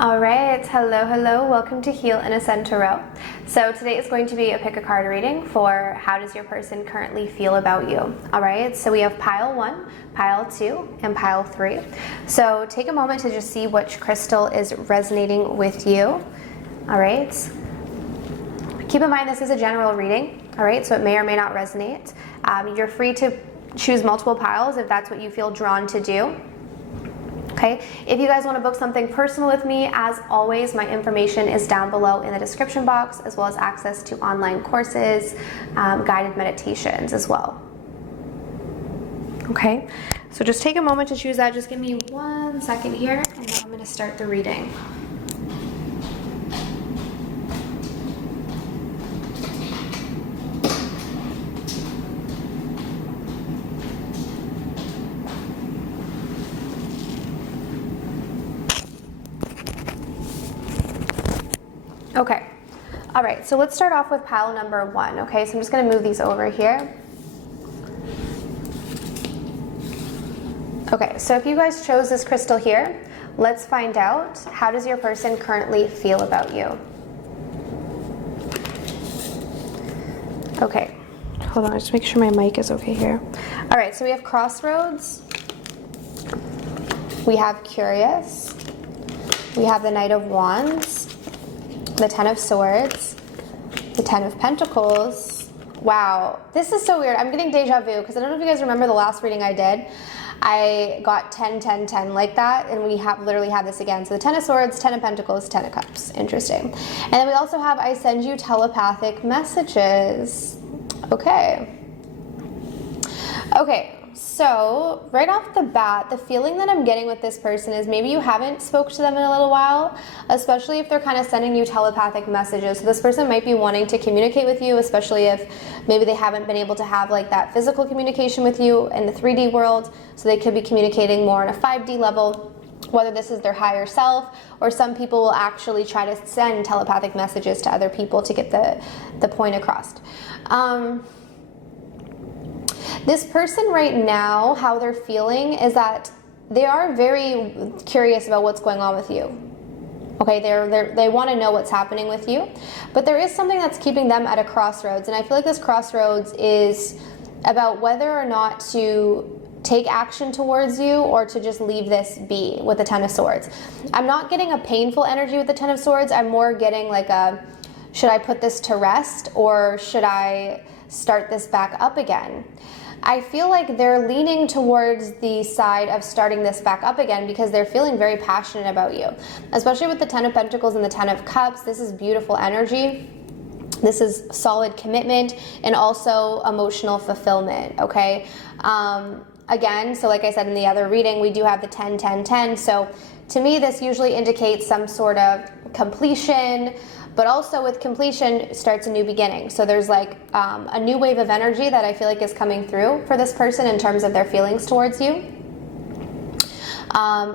All right, hello, welcome to Heal and Ascend Tarot. So today is going to be a pick a card reading for how does your person currently feel about you. All right, so we have pile 1, pile 2, and pile 3. So take a moment to just see which crystal is resonating with you. All right. Keep in mind this is a general reading, all right, so it may or may not resonate. You're free to choose multiple piles if that's what you feel drawn to do. Okay, if you guys want to book something personal with me, as always, my information is down below in the description box, as well as access to online courses, guided meditations as well. Okay, so just take a moment to choose that. Just give me 1 second here, and then I'm going to start the reading. Okay, all right, so let's start off with pile number 1, okay? So I'm just gonna move these over here. Okay, so if you guys chose this crystal here, let's find out, how does your person currently feel about you? Okay, hold on, just make sure my mic is okay here. All right, so we have Crossroads, we have Curious, we have the Knight of Wands, the Ten of Swords, the Ten of Pentacles. Wow, this is so weird. I'm getting deja vu because I don't know if you guys remember the last reading I did. I got 10, 10, 10 like that, and we have literally had this again. So the Ten of Swords, Ten of Pentacles, Ten of Cups. Interesting. And then we also have I send you telepathic messages. Okay. Okay. So right off the bat, the feeling that I'm getting with this person is maybe you haven't spoke to them in a little while, especially if they're kind of sending you telepathic messages. So this person might be wanting to communicate with you, especially if maybe they haven't been able to have like that physical communication with you in the 3D world. So they could be communicating more on a 5D level, whether this is their higher self, or some people will actually try to send telepathic messages to other people to get the point across. This person right now, how they're feeling is that they are very curious about what's going on with you. Okay, they want to know what's happening with you, but there is something that's keeping them at a crossroads, and I feel like this crossroads is about whether or not to take action towards you or to just leave this be with the Ten of Swords. I'm not getting a painful energy with the Ten of Swords. I'm more getting like a, should I put this to rest or should I start this back up again? I feel like they're leaning towards the side of starting this back up again because they're feeling very passionate about you, especially with the Ten of Pentacles and the Ten of Cups. This is beautiful energy. This is solid commitment and also emotional fulfillment, okay? Again, so like I said in the other reading, we do have the 10, 10, 10. So to me, this usually indicates some sort of completion, but also with completion starts a new beginning. So there's like a new wave of energy that I feel like is coming through for this person in terms of their feelings towards you.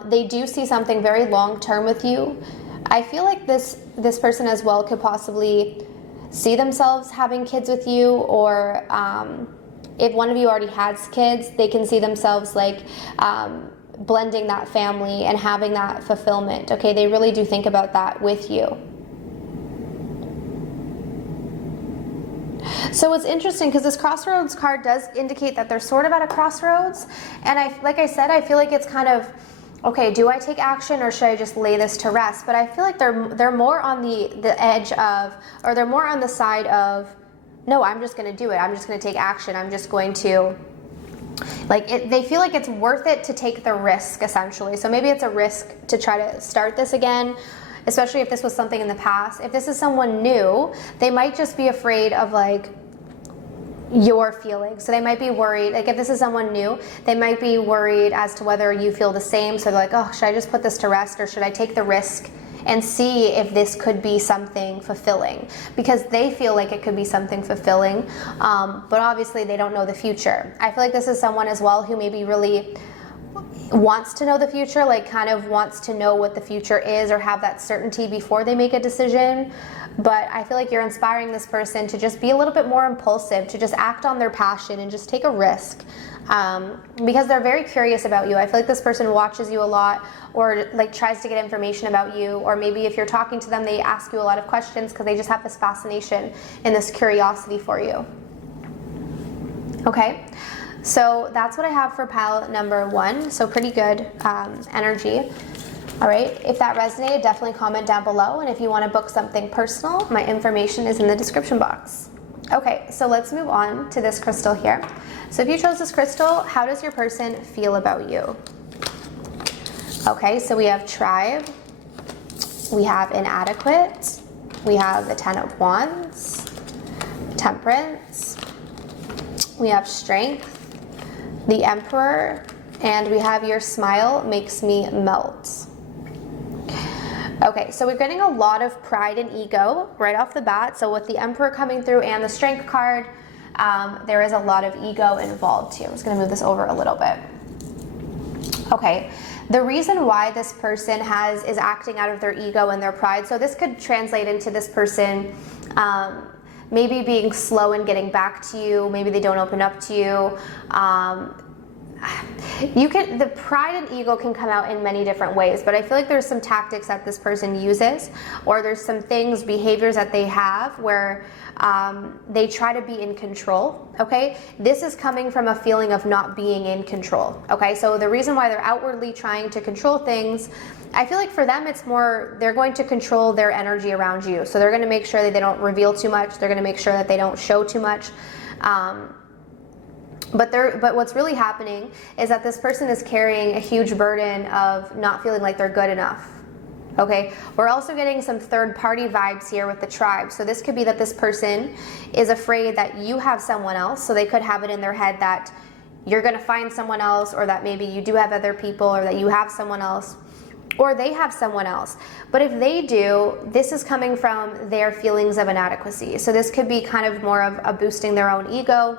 They do see something very long-term with you. I feel like this person as well could possibly see themselves having kids with you, or if one of you already has kids, they can see themselves like blending that family and having that fulfillment. Okay, they really do think about that with you. So it's interesting because this Crossroads card does indicate that they're sort of at a crossroads, and like I said, I feel like it's kind of, okay, do I take action or should I just lay this to rest? But I feel like they're more on the edge of, or they're more on the side of, no, I'm just going to do it. I'm just going to take action. I'm just going to, like, they feel like it's worth it to take the risk, essentially. So maybe it's a risk to try to start this again, especially if this was something in the past. If this is someone new, they might just be afraid of like your feelings. So they might be worried, like if this is someone new, they might be worried as to whether you feel the same. So they're like, oh, should I just put this to rest or should I take the risk and see if this could be something fulfilling? Because they feel like it could be something fulfilling, but obviously they don't know the future. I feel like this is someone as well who maybe really wants to know the future, like kind of wants to know what the future is or have that certainty before they make a decision. But I feel like you're inspiring this person to just be a little bit more impulsive, to just act on their passion and just take a risk, because they're very curious about you. I feel like this person watches you a lot, or like tries to get information about you, or maybe if you're talking to them, they ask you a lot of questions because they just have this fascination and this curiosity for you. Okay, so that's what I have for pile number 1. So pretty good energy. All right, if that resonated, definitely comment down below. And if you want to book something personal, my information is in the description box. Okay, so let's move on to this crystal here. So if you chose this crystal, how does your person feel about you? Okay, so we have tribe, we have inadequate, we have the 10 of Wands, temperance, we have strength, the Emperor, and we have your smile makes me melt. Okay, so we're getting a lot of pride and ego right off the bat. So with the Emperor coming through and the Strength card, there is a lot of ego involved here. I'm just going to move this over a little bit. Okay, the reason why this person is acting out of their ego and their pride, so this could translate into this person maybe being slow in getting back to you. Maybe they don't open up to you. The pride and ego can come out in many different ways, but I feel like there's some tactics that this person uses, or there's some things, behaviors that they have where they try to be in control. Okay, this is coming from a feeling of not being in control. Okay, so the reason why they're outwardly trying to control things, I feel like for them it's more they're going to control their energy around you. So they're going to make sure that they don't reveal too much. They're going to make sure that they don't show too much. But what's really happening is that this person is carrying a huge burden of not feeling like they're good enough. Okay, we're also getting some third-party vibes here with the tribe. So this could be that this person is afraid that you have someone else. So they could have it in their head that you're going to find someone else, or that maybe you do have other people, or that you have someone else, or they have someone else. But if they do, this is coming from their feelings of inadequacy. So this could be kind of more of a boosting their own ego.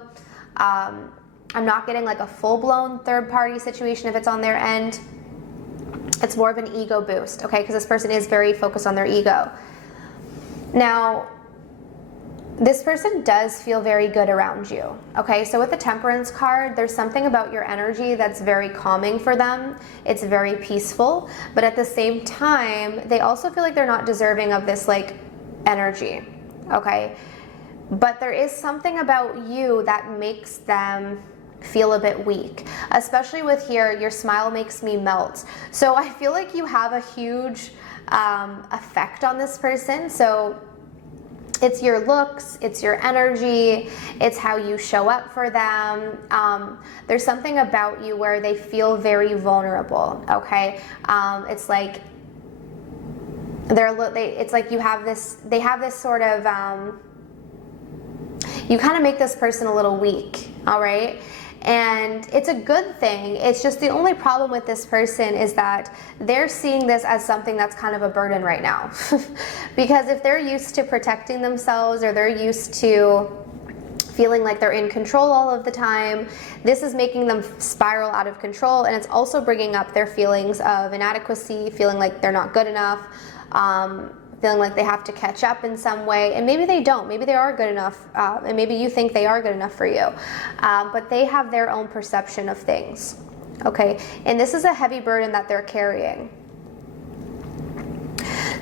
I'm not getting like a full-blown third-party situation if it's on their end. It's more of an ego boost, okay? Because this person is very focused on their ego. Now, this person does feel very good around you, okay? So with the Temperance card, there's something about your energy that's very calming for them. It's very peaceful, but at the same time, they also feel like they're not deserving of this like energy, okay? But there is something about you that makes them feel a bit weak, especially with here, your smile makes me melt. So I feel like you have a huge effect on this person. So it's your looks, it's your energy, it's how you show up for them. There's something about you where they feel very vulnerable, okay? It's like it's like you have this, they have this sort of, you kind of make this person a little weak, all right? And it's a good thing. It's just the only problem with this person is that they're seeing this as something that's kind of a burden right now. Because if they're used to protecting themselves, or they're used to feeling like they're in control all of the time, this is making them spiral out of control. And it's also bringing up their feelings of inadequacy, feeling like they're not good enough, feeling like they have to catch up in some way, and maybe they don't, maybe they are good enough, and maybe you think they are good enough for you, but they have their own perception of things, okay? And this is a heavy burden that they're carrying.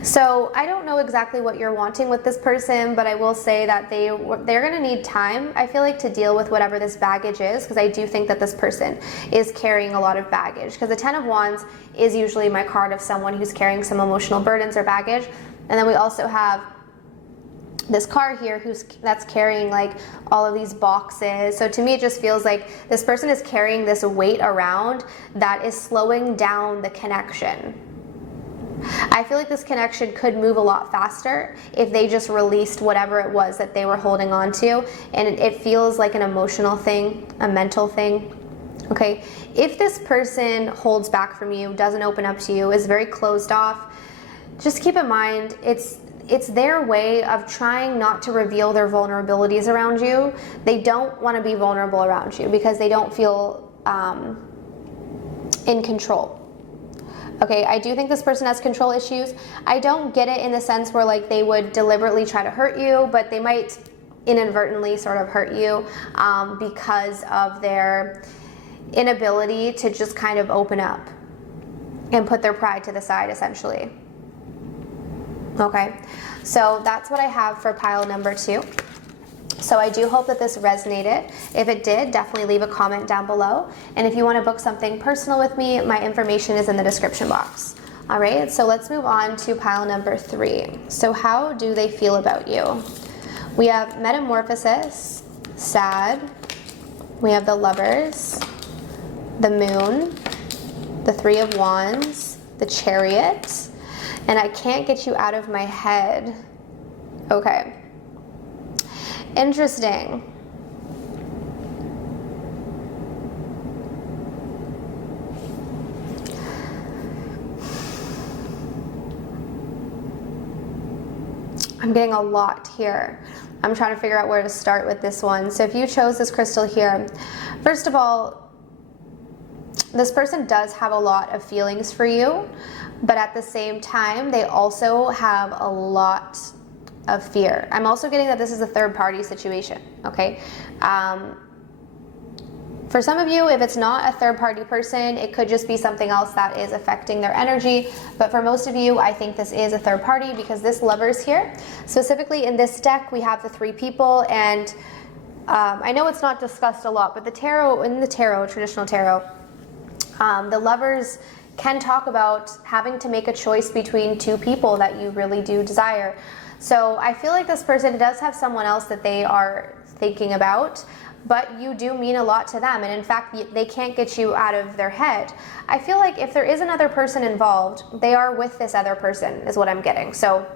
So I don't know exactly what you're wanting with this person, but I will say that they're going to need time, I feel like, to deal with whatever this baggage is, because I do think that this person is carrying a lot of baggage, because the 10 of Wands is usually my card of someone who's carrying some emotional burdens or baggage. And then we also have this card here that's carrying like all of these boxes. So to me, it just feels like this person is carrying this weight around that is slowing down the connection. I feel like this connection could move a lot faster if they just released whatever it was that they were holding on to. And it feels like an emotional thing, a mental thing. Okay, if this person holds back from you, doesn't open up to you, is very closed off, just keep in mind, it's their way of trying not to reveal their vulnerabilities around you. They don't want to be vulnerable around you because they don't feel in control. Okay, I do think this person has control issues. I don't get it in the sense where like they would deliberately try to hurt you, but they might inadvertently sort of hurt you because of their inability to just kind of open up and put their pride to the side, essentially. Okay, so that's what I have for pile number 2. So I do hope that this resonated. If it did, definitely leave a comment down below. And if you want to book something personal with me, my information is in the description box. All right, so let's move on to pile number 3. So how do they feel about you? We have Metamorphosis, Sad. We have the Lovers, the Moon, the Three of Wands, the Chariot, and I can't get you out of my head. Okay. Interesting. I'm getting a lot here. I'm trying to figure out where to start with this one. So if you chose this crystal here, first of all, this person does have a lot of feelings for you, but at the same time, they also have a lot of fear. I'm also getting that this is a third party situation, okay? For some of you, if it's not a third party person, it could just be something else that is affecting their energy. But for most of you, I think this is a third party because this Lover's here. Specifically in this deck, we have the 3 people, and I know it's not discussed a lot, but the tarot, in the tarot, traditional tarot, the Lovers can talk about having to make a choice between 2 people that you really do desire. So I feel like this person does have someone else that they are thinking about, but you do mean a lot to them, and in fact they can't get you out of their head. I feel like if there is another person involved, they are with this other person is what I'm getting. So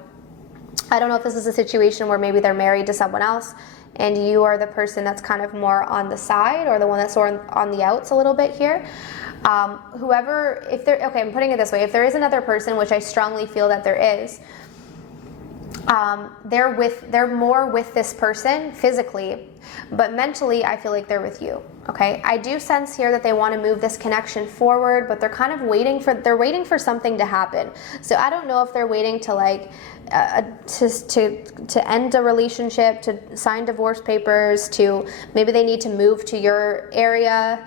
I don't know if this is a situation where maybe they're married to someone else and you are the person that's kind of more on the side, or the one that's on the outs a little bit here. Whoever, if there, okay, I'm putting it this way, if there is another person, which I strongly feel that there is, they're more with this person physically, but mentally I feel like they're with you. Okay, I do sense here that they want to move this connection forward, but they're kind of waiting for something to happen. So I don't know if they're waiting to like to end a relationship, to sign divorce papers, to maybe they need to move to your area.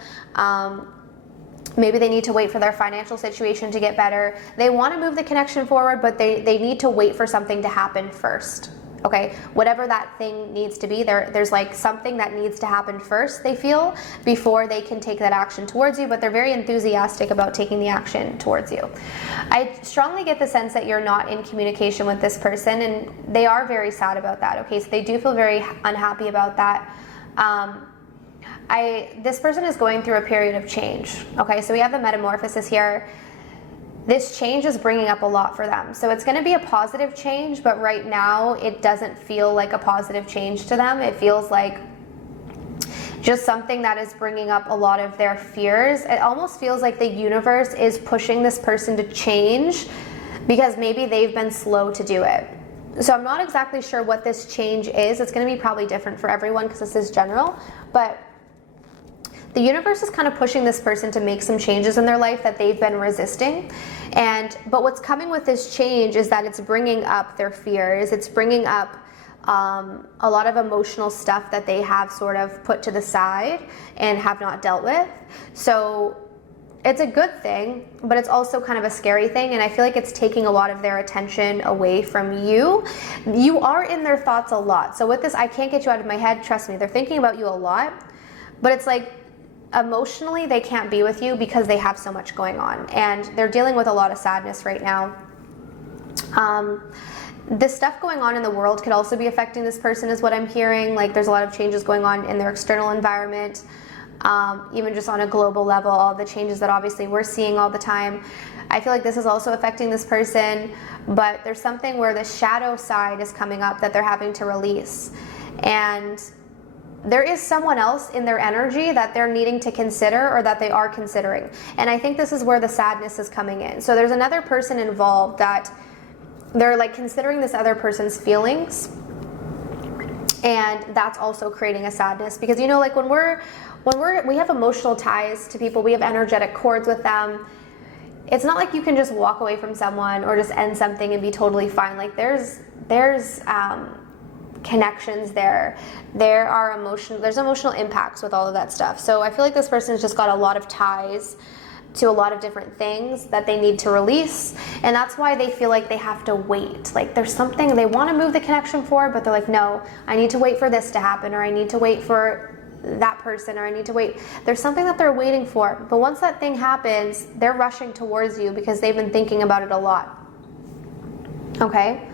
Maybe they need to wait for their financial situation to get better. They want to move the connection forward, but they need to wait for something to happen first. Okay, whatever that thing needs to be, there's like something that needs to happen first, they feel, before they can take that action towards you, but they're very enthusiastic about taking the action towards you. I strongly get the sense that you're not in communication with this person, and they are very sad about that. Okay, so they do feel very unhappy about that. This person is going through a period of change. Okay, so we have the Metamorphosis here. This change is bringing up a lot for them. So it's going to be a positive change, but right now it doesn't feel like a positive change to them. It feels like just something that is bringing up a lot of their fears. It almost feels like the universe is pushing this person to change because maybe they've been slow to do it. So I'm not exactly sure what this change is. It's going to be probably different for everyone because this is general, but the universe is kind of pushing this person to make some changes in their life that they've been resisting. But what's coming with this change is that it's bringing up their fears. It's bringing up a lot of emotional stuff that they have sort of put to the side and have not dealt with. So it's a good thing, but it's also kind of a scary thing. And I feel like it's taking a lot of their attention away from you. You are in their thoughts a lot. So with this, I can't get you out of my head. Trust me, they're thinking about you a lot, but it's like, emotionally they can't be with you because they have so much going on and they're dealing with a lot of sadness right now. The stuff going on in the world could also be affecting this person is what I'm hearing. Like there's a lot of changes going on in their external environment, even just on a global level, all the changes that obviously we're seeing all the time. I feel like this is also affecting this person, but there's something where the shadow side is coming up that they're having to release, and there is someone else in their energy that they're needing to consider or that they are considering. And I think this is where the sadness is coming in. So there's another person involved that they're like considering this other person's feelings. And that's also creating a sadness because, you know, like when when we have emotional ties to people, we have energetic cords with them. It's not like you can just walk away from someone or just end something and be totally fine. Like there's connections there. There's emotional impacts with all of that stuff. So I feel like this person's just got a lot of ties to a lot of different things that they need to release, and that's why they feel like they have to wait. Like there's something they want to move the connection forward, but they're like, no, I need to wait for this to happen, or I need to wait for that person, or I need to wait. There's something that they're waiting for, but once that thing happens, they're rushing towards you because they've been thinking about it a lot. Okay?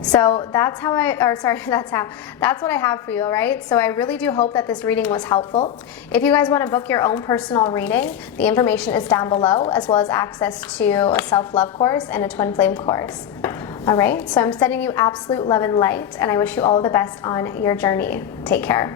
So that's what I have for you, all right? So I really do hope that this reading was helpful. If you guys want to book your own personal reading, the information is down below, as well as access to a self-love course and a twin flame course. All right, so I'm sending you absolute love and light, and I wish you all the best on your journey. Take care.